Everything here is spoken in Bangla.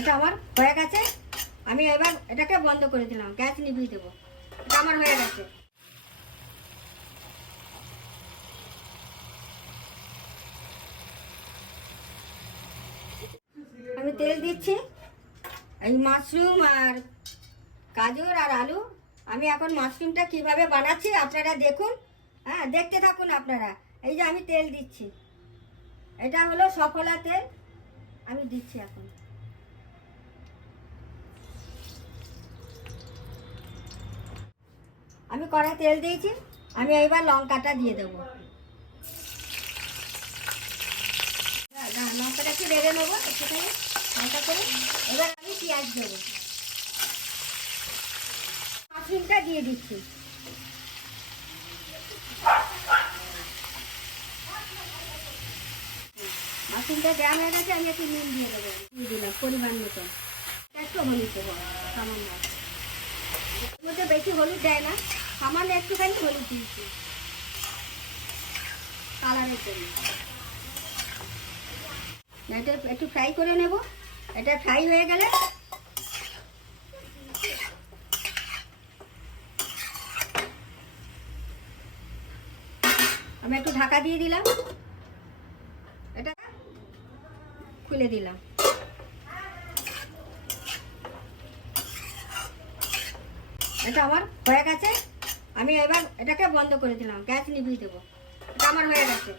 এটা আমার হয়ে গেছে। আমি এবার এটাকে বন্ধ করে দিলাম, গ্যাস নিভিয়ে দেবো। এটা আমার হয়ে গেছে। আমি তেল দিচ্ছি, এই মাশরুম আর গাজর আর আলু। আমি এখন মাশরুমটা কিভাবে বানাচ্ছি আপনারা দেখুন। হ্যাঁ, দেখতে থাকুন আপনারা। এই যে আমি তেল দিচ্ছি, এটা হলো সফলা তেল, আমি দিচ্ছি এখন। আমি কড়াই তেল দিয়েছি, আমি এইবার লঙ্কাটা দিয়ে দেবো। লঙ্কাটা একটু বেড়ে নেবো একটুখানি হালকা করে। এবার আমি পেঁয়াজ দেবো, মাশরুমটা দিয়ে দিচ্ছি। মাশরুমটা দেওয়া হয়ে গেছে, আমি একটু নুন দিয়ে দেবো, দিয়ে দিলাম পরিমাণ মতন। একটু হলুদ দেবো সামান্য, এর মধ্যে বেশি হলুদ দেয় না, সামান্য একটুখানি হলুদ দিয়েছি কালারের জন্য। এটা একটু ফ্রাই করে নেব। এটা ফ্রাই হয়ে গেলে আমি একটু ঢাকা দিয়ে দিলাম, এটা খুলে দিলাম। এটা আমার হয়ে গেছে। আমি এবার এটাকে বন্ধ করে দিলাম, গ্যাস নিভিয়ে দেবো। এটা আমার হয়ে গেছে।